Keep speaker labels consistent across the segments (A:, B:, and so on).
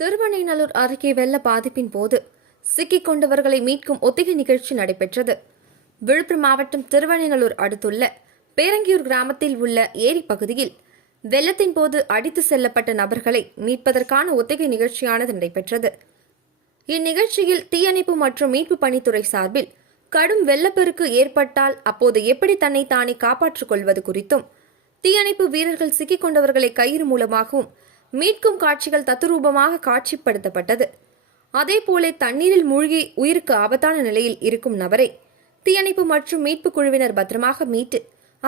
A: திருவண்ணைநல்லூர் அருகே வெள்ள பாதிப்பின் போது சிக்கிக் கொண்டவர்களை மீட்கும் ஒத்திகை நிகழ்ச்சி நடைபெற்றது. விழுப்புரம் மாவட்டம் திருவண்ணைநல்லூர் அடுத்துள்ள பேரங்கியூர் கிராமத்தில் உள்ள ஏரி பகுதியில் வெள்ளத்தின் போது அடித்து செல்லப்பட்ட நபர்களை மீட்பதற்கான ஒத்திகை நிகழ்ச்சியானது நடைபெற்றது. இந்நிகழ்ச்சியில் தீயணைப்பு மற்றும் மீட்பு பணித்துறை சார்பில் கடும் வெள்ளப்பெருக்கு ஏற்பட்டால் அப்போது எப்படி தன்னை தானே காப்பாற்றிக் கொள்வது குறித்தும் தீயணைப்பு வீரர்கள் சிக்கிக் கொண்டவர்களை கயிறு மூலமாகவும் மீட்கும் காட்சிகள் தத்துரூபமாக காட்சிப்படுத்தப்பட்டது. அதே போலே தண்ணீரில் மூழ்கி உயிருக்கு ஆபத்தான நிலையில் இருக்கும் நபரை தீயணைப்பு மற்றும் மீட்பு குழுவினர் பத்திரமாக மீட்டு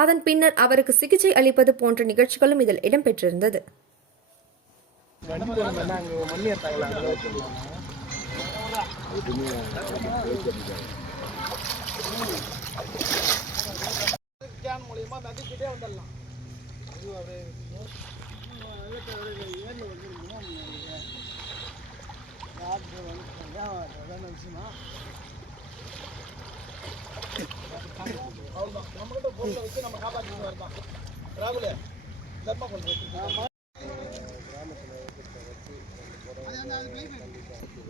A: அதன் பின்னர் அவருக்கு சிகிச்சை அளிப்பது போன்ற நிகழ்ச்சிகளும் இதில் இடம்பெற்றிருந்தது.
B: மூலியமா நதிக்கிட்டே வந்துடலாம். கிராமத்தில் அப்படியே ஏரி வந்து விஷயமா வச்சு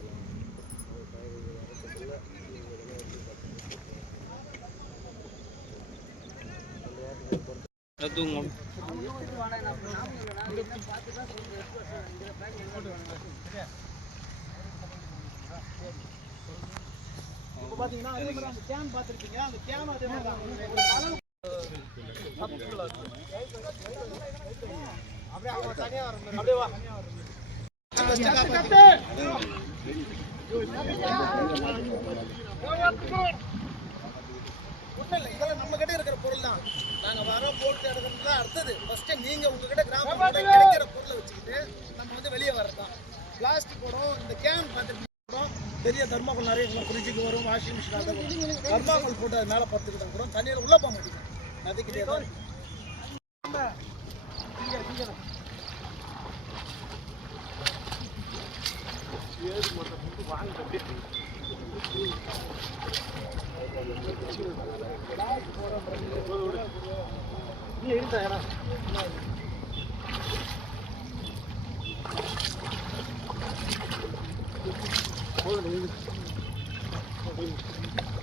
B: நம்ம இப்போ பார்த்தீங்கன்னா அதே மாதிரி அந்த கேன் பார்த்துருக்கீங்க அந்த கேன் அதே மாதிரி அப்படியே அவங்க தனியாக வர அப்படியே வா இல்லை இதெல்லாம் நம்ம கிட்ட இருக்கிற பொருள் தான் நாங்க வர எடுக்கிறது அடுத்தது ஃபர்ஸ்ட் நீங்க உங்ககிட்ட கிராமத்துல கிடைக்கிற பொருளை வச்சுக்கிட்டு நம்ம வந்து வெளியே வர்றதுதான். பிளாஸ்டிக் போடும் இந்த கேன் பார்த்துட்டு பெரிய தர்மாக்கோல் நிறைய ஃப்ரிட்ஜுக்கு வரும் வாஷிங் மிஷின் அதை வரும். தர்மாக்கோல் போட்டு அது மேலே பத்துக்கிட்டா கூட தண்ணியில் உள்ள போக மாட்டேங்குது நதிக்கிட்டே தான் தான். 你也在了。我给你。